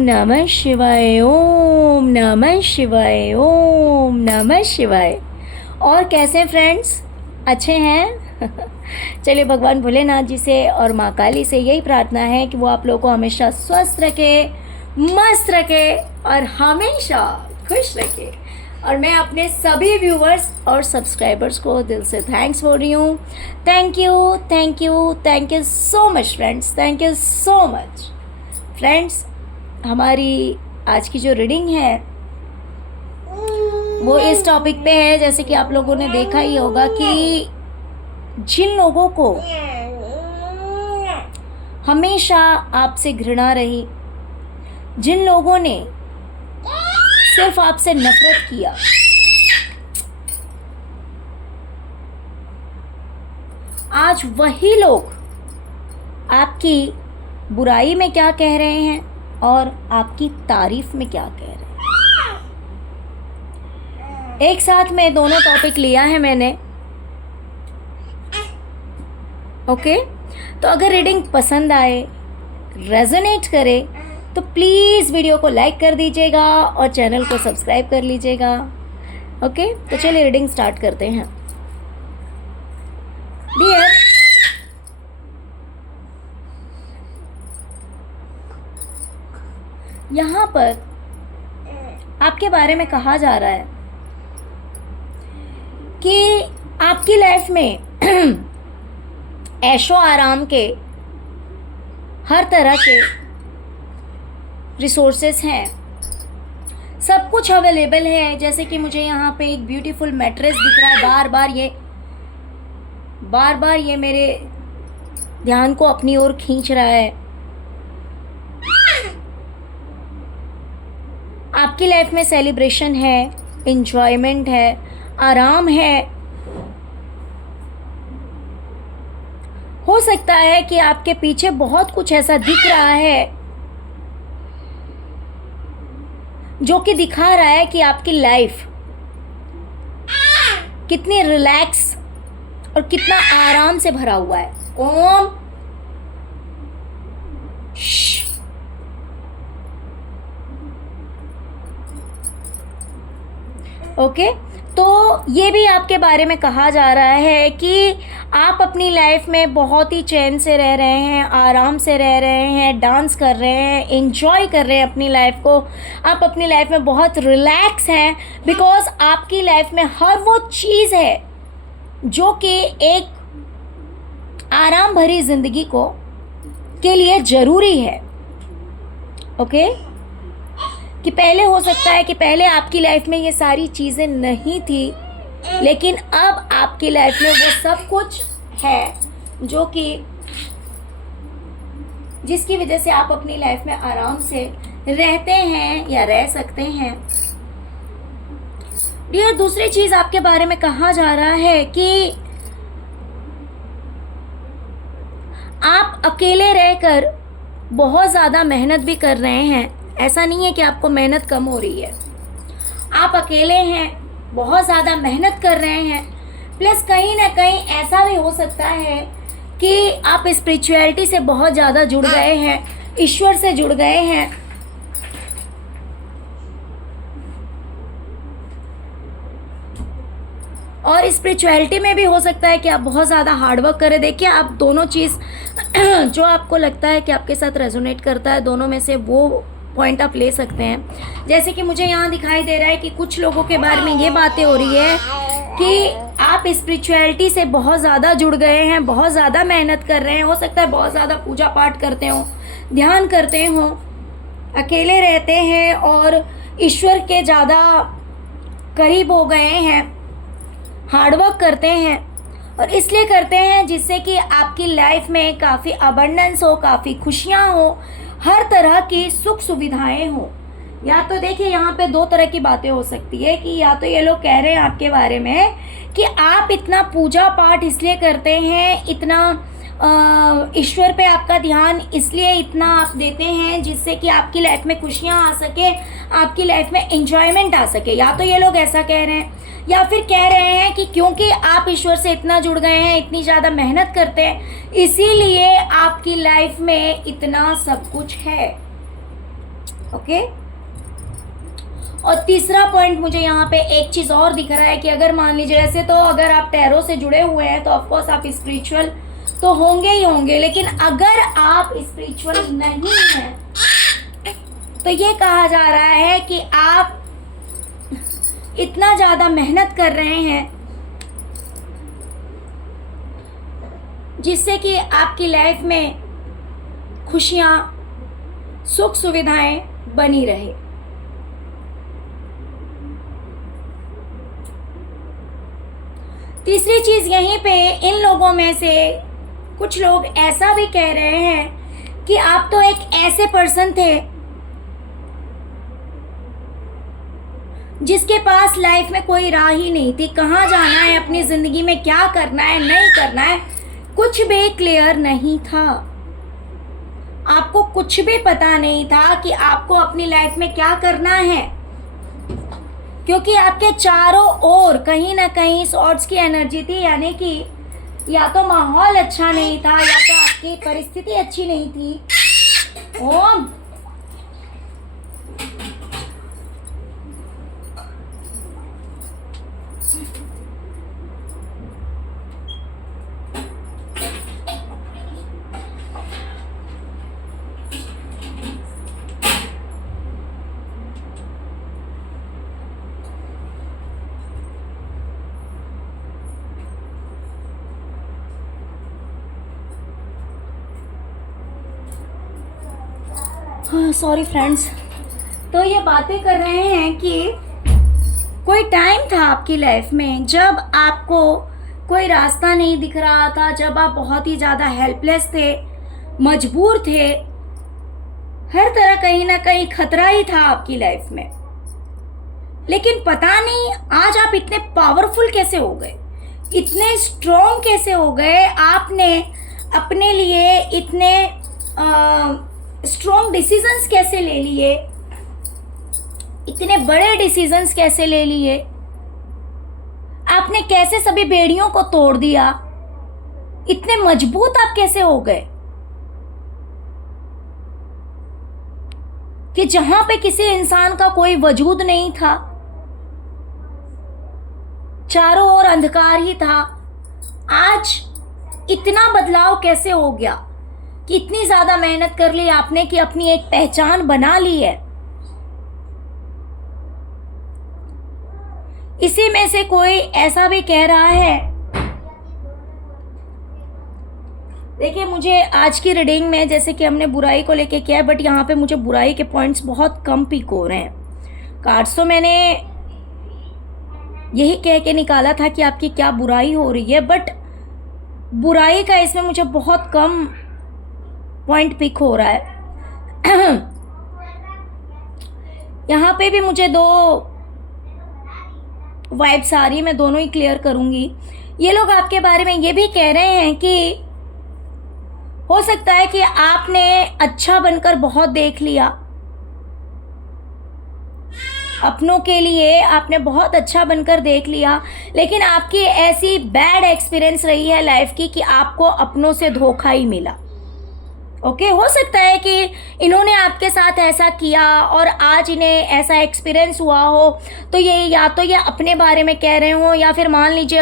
नमः शिवाय, ओम नमः शिवाय, ओम नमः शिवाय। और कैसे हैं फ्रेंड्स, अच्छे हैं? चलिए भगवान भोलेनाथ जी से और माँ काली से यही प्रार्थना है कि वो आप लोगों को हमेशा स्वस्थ रखे, मस्त रखे और हमेशा खुश रखे। और मैं अपने सभी व्यूवर्स और सब्सक्राइबर्स को दिल से थैंक्स बोल रही हूँ। Thank you, thank you, thank you so much friends, thank you so much friends. हमारी आज की जो रीडिंग है वो इस टॉपिक पे है, जैसे कि आप लोगों ने देखा ही होगा कि जिन लोगों को हमेशा आपसे घृणा रही, जिन लोगों ने सिर्फ आपसे नफरत किया, आज वही लोग आपकी बुराई में क्या कह रहे हैं और आपकी तारीफ में क्या कह रहे हैं। एक साथ में दोनों टॉपिक लिया है मैंने, ओके। तो अगर रीडिंग पसंद आए, रेजोनेट करे, तो प्लीज़ वीडियो को लाइक कर दीजिएगा और चैनल को सब्सक्राइब कर लीजिएगा, ओके। तो चलिए रीडिंग स्टार्ट करते हैं। डियर, यहाँ पर आपके बारे में कहा जा रहा है कि आपकी लाइफ में ऐशो आराम के हर तरह के रिसोर्सेस हैं, सब कुछ अवेलेबल है। जैसे कि मुझे यहाँ पे एक ब्यूटीफुल मैट्रेस दिख रहा है, बार बार ये मेरे ध्यान को अपनी ओर खींच रहा है। आपकी लाइफ में सेलिब्रेशन है, एंजॉयमेंट है, आराम है। हो सकता है कि आपके पीछे बहुत कुछ ऐसा दिख रहा है जो कि दिखा रहा है कि आपकी लाइफ कितनी रिलैक्स और कितना आराम से भरा हुआ है। ओम ओके। तो ये भी आपके बारे में कहा जा रहा है कि आप अपनी लाइफ में बहुत ही चैन से रह रहे हैं, आराम से रह रहे हैं, डांस कर रहे हैं, एंजॉय कर रहे हैं अपनी लाइफ को। आप अपनी लाइफ में बहुत रिलैक्स हैं, बिकॉज आपकी लाइफ में हर वो चीज़ है जो कि एक आराम भरी ज़िंदगी को के लिए ज़रूरी है, ओके। कि पहले हो सकता है कि पहले आपकी लाइफ में ये सारी चीज़ें नहीं थी, लेकिन अब आपकी लाइफ में वो सब कुछ है जो कि जिसकी वजह से आप अपनी लाइफ में आराम से रहते हैं या रह सकते हैं। डियर, दूसरी चीज़ आपके बारे में कहा जा रहा है कि आप अकेले रहकर बहुत ज़्यादा मेहनत भी कर रहे हैं। ऐसा नहीं है कि आपको मेहनत कम हो रही है, आप अकेले हैं, बहुत ज़्यादा मेहनत कर रहे हैं। प्लस कहीं ना कहीं ऐसा भी हो सकता है कि आप स्पिरिचुअलिटी से बहुत ज़्यादा जुड़ गए हैं, ईश्वर से जुड़ गए हैं। और स्पिरिचुअलिटी में भी हो सकता है कि आप बहुत ज़्यादा हार्डवर्क करें। देखिए, आप दोनों चीज़ जो आपको लगता है कि आपके साथ रेजोनेट करता है, दोनों में से वो पॉइंट आप ले सकते हैं। जैसे कि मुझे यहाँ दिखाई दे रहा है कि कुछ लोगों के बारे में ये बातें हो रही है कि आप स्पिरिचुअलिटी से बहुत ज़्यादा जुड़ गए हैं, बहुत ज़्यादा मेहनत कर रहे हैं। हो सकता है बहुत ज़्यादा पूजा पाठ करते हो, ध्यान करते हो, अकेले रहते हैं और ईश्वर के ज़्यादा करीब हो गए हैं, हार्डवर्क करते हैं। और इसलिए करते हैं जिससे कि आपकी लाइफ में काफ़ी अबंडेंस हो, काफ़ी खुशियाँ हो, हर तरह की सुख सुविधाएं हो। या तो देखिए, यहाँ पे दो तरह की बातें हो सकती है कि या तो ये लोग कह रहे हैं आपके बारे में कि आप इतना पूजा पाठ इसलिए करते हैं, इतना ईश्वर पे आपका ध्यान इसलिए इतना आप देते हैं जिससे कि आपकी लाइफ में खुशियाँ आ सके, आपकी लाइफ में एंजॉयमेंट आ सके। या तो ये लोग ऐसा कह रहे हैं, या फिर कह रहे हैं कि क्योंकि आप ईश्वर से इतना जुड़ गए हैं, इतनी ज़्यादा मेहनत करते हैं, इसीलिए आपकी लाइफ में इतना सब कुछ है। ओके। और तीसरा पॉइंट मुझे यहाँ पे एक चीज़ और दिख रहा है कि अगर मान लीजिए, ऐसे तो अगर आप टैरो से जुड़े हुए हैं तो ऑफकोर्स आप स्पिरिचुअल तो होंगे ही होंगे, लेकिन अगर आप स्पिरिचुअल नहीं हैं तो ये कहा जा रहा है कि आप इतना ज़्यादा मेहनत कर रहे हैं जिससे कि आपकी लाइफ में खुशियाँ, सुख सुविधाएं बनी रहे। तीसरी चीज़ यहीं पे इन लोगों में से कुछ लोग ऐसा भी कह रहे हैं कि आप तो एक ऐसे पर्सन थे जिसके पास लाइफ में कोई राह ही नहीं थी, कहाँ जाना है, अपनी ज़िंदगी में क्या करना है, नहीं करना है, कुछ भी क्लियर नहीं था। आपको कुछ भी पता नहीं था कि आपको अपनी लाइफ में क्या करना है, क्योंकि आपके चारों ओर कहीं ना कहीं सॉर्ड्स की एनर्जी थी, यानी कि या तो माहौल अच्छा नहीं था या तो आपकी परिस्थिति अच्छी नहीं थी। ओम सॉरी फ्रेंड्स। तो ये बातें कर रहे हैं कि कोई टाइम था आपकी लाइफ में जब आपको कोई रास्ता नहीं दिख रहा था, जब आप बहुत ही ज़्यादा हेल्पलेस थे, मजबूर थे, हर तरह कहीं ना कहीं खतरा ही था आपकी लाइफ में। लेकिन पता नहीं आज आप इतने पावरफुल कैसे हो गए, इतने स्ट्रॉन्ग कैसे हो गए, आपने अपने लिए इतने स्ट्रॉन्ग डिसीजंस कैसे ले लिए, इतने बड़े डिसीजंस कैसे ले लिए, आपने कैसे सभी बेड़ियों को तोड़ दिया, इतने मजबूत आप कैसे हो गए कि जहां पे किसी इंसान का कोई वजूद नहीं था, चारों ओर अंधकार ही था, आज इतना बदलाव कैसे हो गया कि इतनी ज्यादा मेहनत कर ली आपने कि अपनी एक पहचान बना ली है। इसी में से कोई ऐसा भी कह रहा है, देखिए मुझे आज की रीडिंग में जैसे कि हमने बुराई को लेके किया है, बट यहाँ पे मुझे बुराई के पॉइंट्स बहुत कम पिक हो रहे हैं। कार्ड्स तो मैंने यही कह के निकाला था कि आपकी क्या बुराई हो रही है, बट बुराई का इसमें मुझे बहुत कम पॉइंट पिक हो रहा है। यहाँ पे भी मुझे दो वाइब्स आ रही है, मैं दोनों ही क्लियर करूँगी। ये लोग आपके बारे में ये भी कह रहे हैं कि हो सकता है कि आपने अच्छा बनकर बहुत देख लिया, अपनों के लिए आपने बहुत अच्छा बनकर देख लिया, लेकिन आपकी ऐसी बैड एक्सपीरियंस रही है लाइफ की कि आपको अपनों से धोखा ही मिला। ओके, हो सकता है कि इन्होंने आपके साथ ऐसा किया और आज इन्हें ऐसा एक्सपीरियंस हुआ हो, तो ये या तो ये अपने बारे में कह रहे हो, या फिर मान लीजिए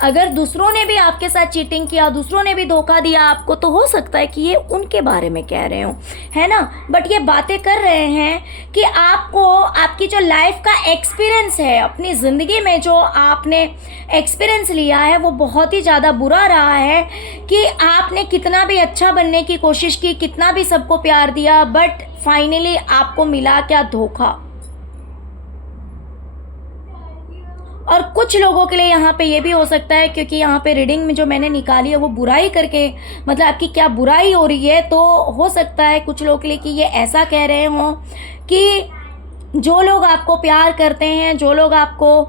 अगर दूसरों ने भी आपके साथ चीटिंग किया, दूसरों ने भी धोखा दिया आपको, तो हो सकता है कि ये उनके बारे में कह रहे हो, है ना। बट ये बातें कर रहे हैं कि आपको आपकी जो लाइफ का एक्सपीरियंस है, अपनी ज़िंदगी में जो आपने एक्सपीरियंस लिया है वो बहुत ही ज़्यादा बुरा रहा है कि आपने कितना भी अच्छा बनने की कोशिश की, कितना भी सबको प्यार दिया, बट फाइनली आपको मिला क्या? धोखा। और कुछ लोगों के लिए यहाँ पे ये भी हो सकता है, क्योंकि यहाँ पे रीडिंग में जो मैंने निकाली है वो बुराई करके, मतलब आपकी क्या बुराई हो रही है, तो हो सकता है कुछ लोगों के लिए कि ये ऐसा कह रहे हों कि जो लोग आपको प्यार करते हैं, जो लोग आपको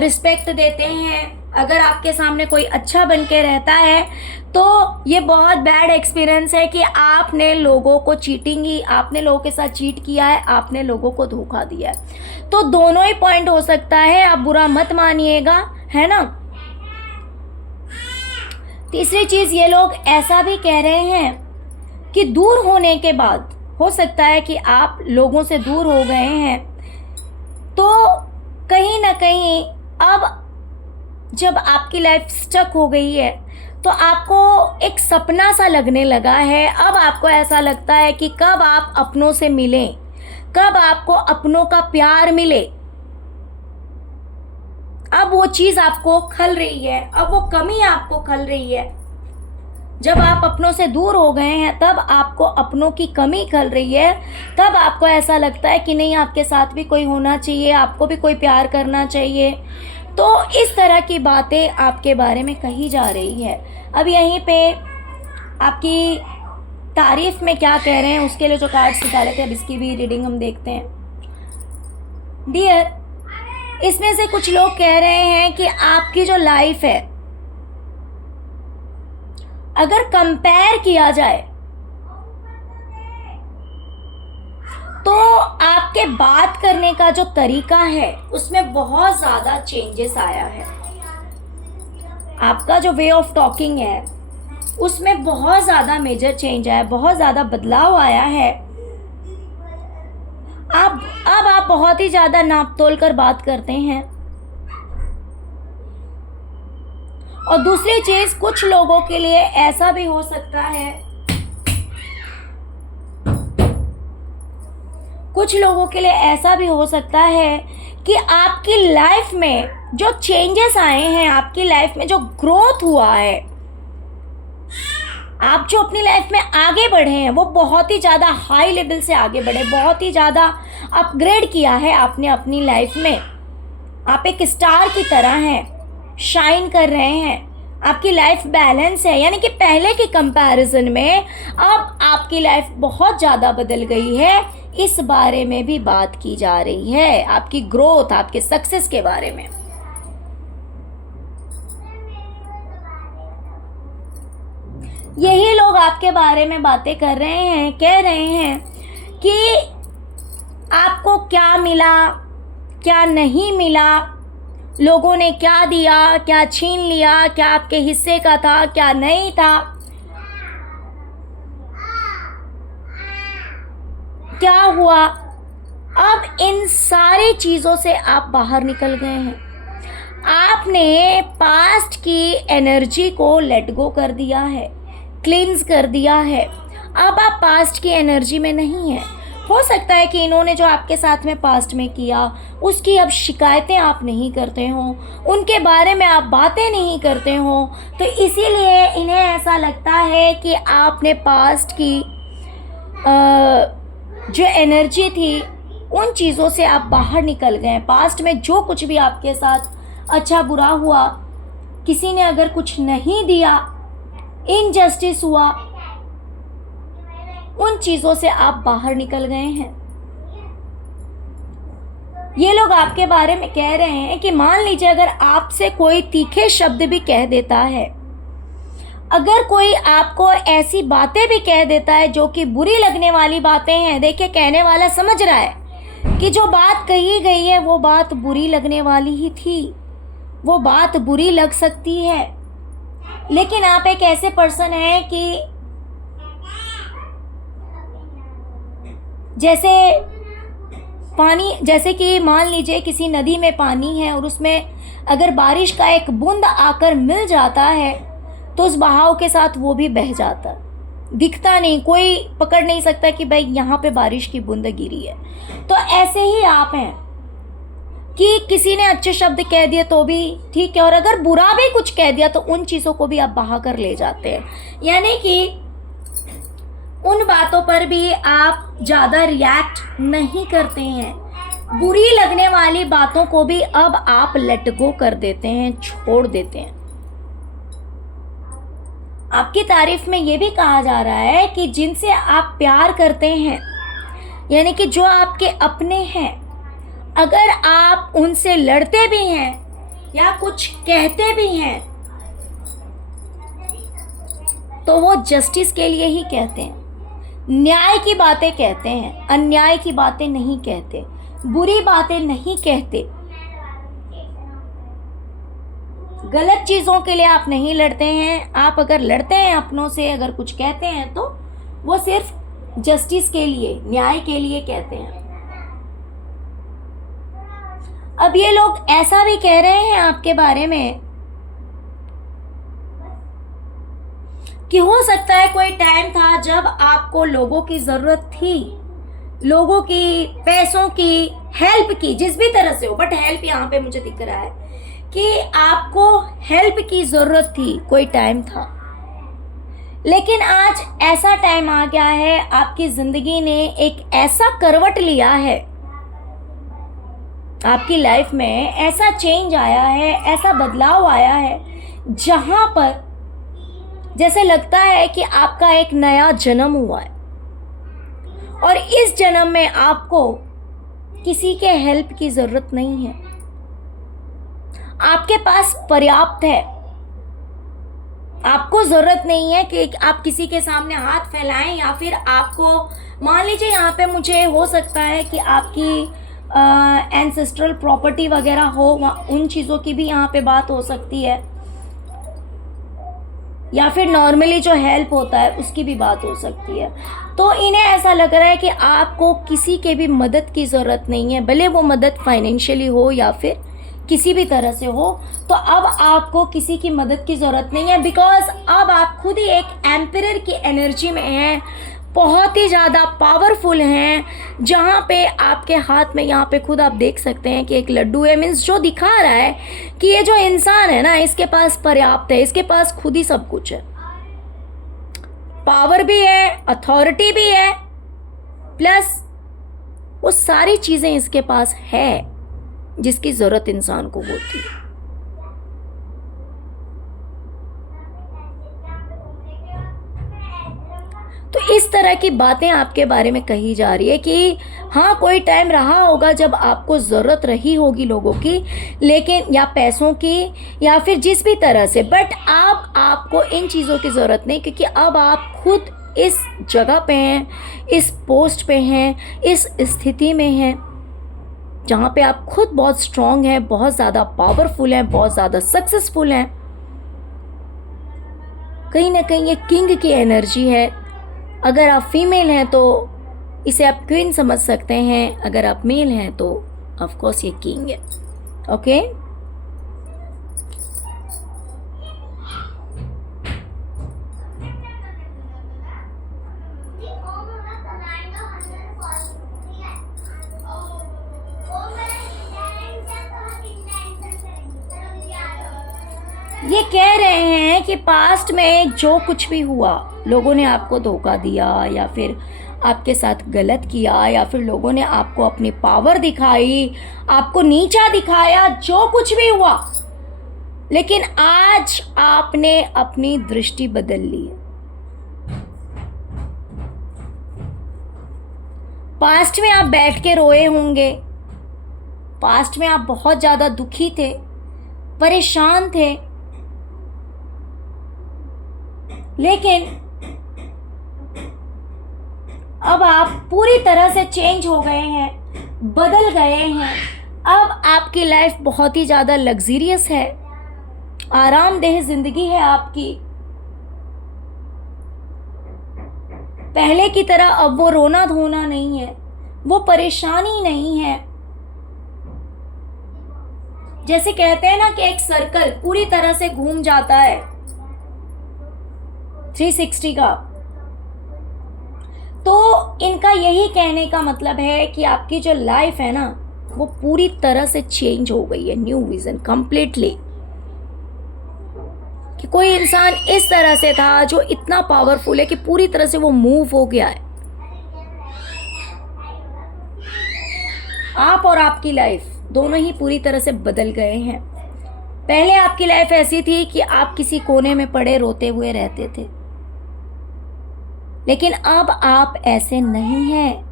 रिस्पेक्ट देते हैं, अगर आपके सामने कोई अच्छा बन के रहता है तो ये बहुत बैड एक्सपीरियंस है कि आपने लोगों को आपने लोगों के साथ चीट किया है, आपने लोगों को धोखा दिया है। तो दोनों ही पॉइंट हो सकता है, आप बुरा मत मानिएगा, है ना। तीसरी चीज़ ये लोग ऐसा भी कह रहे हैं कि दूर होने के बाद हो सकता है कि आप लोगों से दूर हो गए हैं, तो कहीं ना कहीं अब जब आपकी लाइफ स्टक हो गई है तो आपको एक सपना सा लगने लगा है। अब आपको ऐसा लगता है कि कब आप अपनों से मिलें, कब आपको अपनों का प्यार मिले। अब वो चीज़ आपको खल रही है, अब वो कमी आपको खल रही है। जब आप अपनों से दूर हो गए हैं तब आपको अपनों की कमी खल रही है, तब आपको ऐसा लगता है कि नहीं, आपके साथ भी कोई होना चाहिए, आपको भी कोई प्यार करना चाहिए। तो इस तरह की बातें आपके बारे में कही जा रही है। अब यहीं पे आपकी तारीफ में क्या कह रहे हैं उसके लिए जो कार्ड्स निकाले थे, अब इसकी भी रीडिंग हम देखते हैं। डियर, इसमें से कुछ लोग कह रहे हैं कि आपकी जो लाइफ है, अगर कंपेयर किया जाए तो आपके बात करने का जो तरीका है उसमें बहुत ज़्यादा चेंजेस आया है। आपका जो वे ऑफ टॉकिंग है उसमें बहुत ज़्यादा मेजर चेंज आया है, बहुत ज़्यादा बदलाव आया है। अब आप बहुत ही ज़्यादा नाप तोल कर बात करते हैं। और दूसरी चीज़, कुछ लोगों के लिए ऐसा भी हो सकता है, कुछ लोगों के लिए ऐसा भी हो सकता है कि आपकी लाइफ में जो चेंजेस आए हैं, आपकी लाइफ में जो ग्रोथ हुआ है, आप जो अपनी लाइफ में आगे बढ़े हैं वो बहुत ही ज़्यादा हाई लेवल से आगे बढ़े, बहुत ही ज़्यादा अपग्रेड किया है आपने अपनी लाइफ में। आप एक स्टार की तरह हैं, शाइन कर रहे हैं, आपकी लाइफ बैलेंस है। यानी कि पहले के कंपैरिजन में अब आपकी लाइफ बहुत ज़्यादा बदल गई है। इस बारे में भी बात की जा रही है, आपकी ग्रोथ, आपके सक्सेस के बारे में। यही लोग आपके बारे में बातें कर रहे हैं, कह रहे हैं कि आपको क्या मिला, क्या नहीं मिला, लोगों ने क्या दिया, क्या छीन लिया, क्या आपके हिस्से का था, क्या नहीं था, क्या हुआ। अब इन सारी चीज़ों से आप बाहर निकल गए हैं। आपने पास्ट की एनर्जी को लेट गो कर दिया है, क्लींस कर दिया है। अब आप पास्ट की एनर्जी में नहीं हैं। हो सकता है कि इन्होंने जो आपके साथ में पास्ट में किया उसकी अब शिकायतें आप नहीं करते हो, उनके बारे में आप बातें नहीं करते हो, तो इसीलिए इन्हें ऐसा लगता है कि आपने पास्ट की जो एनर्जी थी उन चीज़ों से आप बाहर निकल गए। पास्ट में जो कुछ भी आपके साथ अच्छा बुरा हुआ, किसी ने अगर कुछ नहीं दिया, इनजस्टिस हुआ, उन चीज़ों से आप बाहर निकल गए हैं। ये लोग आपके बारे में कह रहे हैं कि मान लीजिए अगर आपसे कोई तीखे शब्द भी कह देता है, अगर कोई आपको ऐसी बातें भी कह देता है जो कि बुरी लगने वाली बातें हैं, देखिए कहने वाला समझ रहा है कि जो बात कही गई है वो बात बुरी लगने वाली ही थी, वो बात बुरी लग सकती है। लेकिन आप एक ऐसे पर्सन हैं कि जैसे पानी, जैसे कि मान लीजिए किसी नदी में पानी है और उसमें अगर बारिश का एक बूंद आकर मिल जाता है तो उस बहाव के साथ वो भी बह जाता है, दिखता नहीं, कोई पकड़ नहीं सकता कि भाई यहाँ पे बारिश की बूंद गिरी है। तो ऐसे ही आप हैं कि किसी ने अच्छे शब्द कह दिए तो भी ठीक है, और अगर बुरा भी कुछ कह दिया तो उन चीज़ों को भी आप बहा कर ले जाते हैं। यानी कि उन बातों पर भी आप ज़्यादा रिएक्ट नहीं करते हैं। बुरी लगने वाली बातों को भी अब आप लेट गो कर देते हैं, छोड़ देते हैं। आपकी तारीफ में ये भी कहा जा रहा है कि जिनसे आप प्यार करते हैं, यानी कि जो आपके अपने हैं, अगर आप उनसे लड़ते भी हैं या कुछ कहते भी हैं तो वो जस्टिस के लिए ही कहते हैं, न्याय की बातें कहते हैं, अन्याय की बातें नहीं कहते, बुरी बातें नहीं कहते, गलत चीज़ों के लिए आप नहीं लड़ते हैं। आप अगर लड़ते हैं अपनों से, अगर कुछ कहते हैं तो वो सिर्फ जस्टिस के लिए, न्याय के लिए कहते हैं। अब ये लोग ऐसा भी कह रहे हैं आपके बारे में कि हो सकता है कोई टाइम था जब आपको लोगों की जरूरत थी, लोगों की, पैसों की, हेल्प की, जिस भी तरह से हो, बट हेल्प यहाँ पे मुझे दिख रहा है कि आपको हेल्प की जरूरत थी, कोई टाइम था। लेकिन आज ऐसा टाइम आ गया है, आपकी जिंदगी ने एक ऐसा करवट लिया है, आपकी लाइफ में ऐसा चेंज आया है, ऐसा बदलाव आया है, जहां पर जैसे लगता है कि आपका एक नया जन्म हुआ है और इस जन्म में आपको किसी के हेल्प की जरूरत नहीं है, आपके पास पर्याप्त है। आपको जरूरत नहीं है कि आप किसी के सामने हाथ फैलाएं, या फिर आपको, मान लीजिए यहाँ पे मुझे हो सकता है कि आपकी एंसेस्ट्रल प्रॉपर्टी वगैरह हो, उन चीज़ों की भी यहाँ पे बात हो सकती है, या फिर नॉर्मली जो हेल्प होता है उसकी भी बात हो सकती है। तो इन्हें ऐसा लग रहा है कि आपको किसी के भी मदद की ज़रूरत नहीं है, भले वो मदद फाइनेंशियली हो या फिर किसी भी तरह से हो। तो अब आपको किसी की मदद की ज़रूरत नहीं है, बिकॉज अब आप खुद ही एक एम्परर की एनर्जी में हैं, बहुत ही ज़्यादा पावरफुल हैं, जहाँ पे आपके हाथ में, यहाँ पे खुद आप देख सकते हैं कि एक लड्डू है। मीन्स जो दिखा रहा है कि ये जो इंसान है ना, इसके पास पर्याप्त है, इसके पास खुद ही सब कुछ है, पावर भी है, अथॉरिटी भी है, प्लस वो सारी चीज़ें इसके पास है जिसकी ज़रूरत इंसान को होती है। तो इस तरह की बातें आपके बारे में कही जा रही है कि हाँ, कोई टाइम रहा होगा जब आपको ज़रूरत रही होगी लोगों की, लेकिन, या पैसों की, या फिर जिस भी तरह से, बट अब आपको इन चीज़ों की ज़रूरत नहीं, क्योंकि अब आप खुद इस जगह पे हैं, इस पोस्ट पे हैं, इस स्थिति में हैं जहाँ पे आप खुद बहुत स्ट्रांग हैं, बहुत ज़्यादा पावरफुल हैं, बहुत ज़्यादा सक्सेसफुल हैं। कहीं ना कहीं ये किंग की एनर्जी है। अगर आप फीमेल हैं तो इसे आप क्वीन समझ सकते हैं, अगर आप मेल हैं तो ऑफ कोर्स ये किंग है। ओके, ये कह रहे हैं कि पास्ट में जो कुछ भी हुआ, लोगों ने आपको धोखा दिया या फिर आपके साथ गलत किया, या फिर लोगों ने आपको अपनी पावर दिखाई, आपको नीचा दिखाया, जो कुछ भी हुआ, लेकिन आज आपने अपनी दृष्टि बदल ली है। पास्ट में आप बैठ के रोए होंगे, पास्ट में आप बहुत ज़्यादा दुखी थे, परेशान थे, लेकिन अब आप पूरी तरह से चेंज हो गए हैं, बदल गए हैं। अब आपकी लाइफ बहुत ही ज़्यादा लग्जरियस है, आरामदेह ज़िंदगी है आपकी। पहले की तरह अब वो रोना धोना नहीं है, वो परेशानी नहीं है। जैसे कहते हैं ना कि एक सर्कल पूरी तरह से घूम जाता है 360 का, तो इनका यही कहने का मतलब है कि आपकी जो लाइफ है ना, वो पूरी तरह से चेंज हो गई है, न्यू विजन कंप्लीटली। कि कोई इंसान इस तरह से था जो इतना पावरफुल है कि पूरी तरह से वो मूव हो गया है। आप और आपकी लाइफ दोनों ही पूरी तरह से बदल गए हैं। पहले आपकी लाइफ ऐसी थी कि आप किसी कोने में पड़े रोते हुए रहते थे, लेकिन अब आप ऐसे नहीं हैं।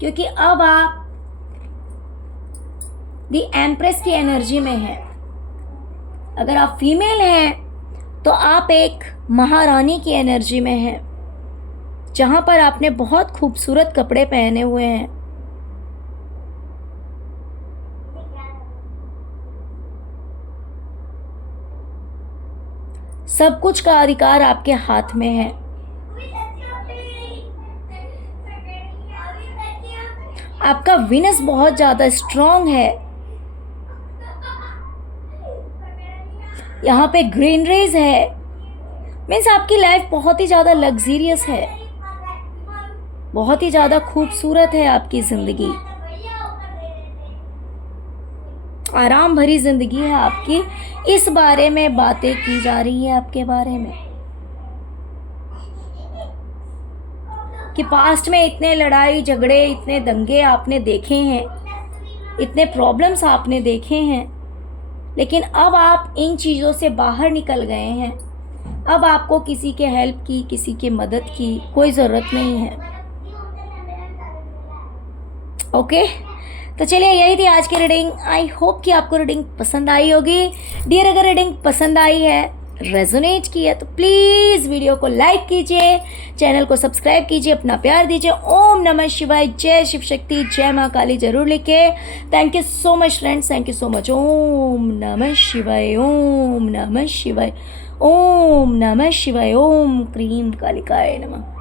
क्योंकि अब आप दी एम्प्रेस की एनर्जी में हैं। अगर आप फीमेल हैं तो आप एक महारानी की एनर्जी में हैं, जहां पर आपने बहुत खूबसूरत कपड़े पहने हुए हैं, सब कुछ का अधिकार आपके हाथ में है। आपका विनस बहुत ज़्यादा स्ट्रॉन्ग है। यहाँ पे ग्रीनरीज है, मीन्स आपकी लाइफ बहुत ही ज़्यादा लग्जीरियस है, बहुत ही ज़्यादा खूबसूरत है आपकी ज़िंदगी, आराम भरी ज़िंदगी है आपकी। इस बारे में बातें की जा रही है आपके बारे में कि पास्ट में इतने लड़ाई झगड़े, इतने दंगे आपने देखे हैं, इतने प्रॉब्लम्स आपने देखे हैं, लेकिन अब आप इन चीज़ों से बाहर निकल गए हैं। अब आपको किसी के हेल्प की, किसी के मदद की कोई ज़रूरत नहीं है। ओके, तो चलिए यही थी आज की रीडिंग। आई होप कि आपको रीडिंग पसंद आई होगी। डियर, अगर रीडिंग पसंद आई है, रेजोनेट की है, तो प्लीज़ वीडियो को लाइक कीजिए, चैनल को सब्सक्राइब कीजिए, अपना प्यार दीजिए। ओम नमः शिवाय, जय शिव शक्ति, जय माँ काली जरूर लिखे। Thank you so much friends, thank you so much. ओम नमः शिवाय, ओम नमः शिवाय, ओम नमः शिवाय, ओम क्रीम कालिकाय नमः।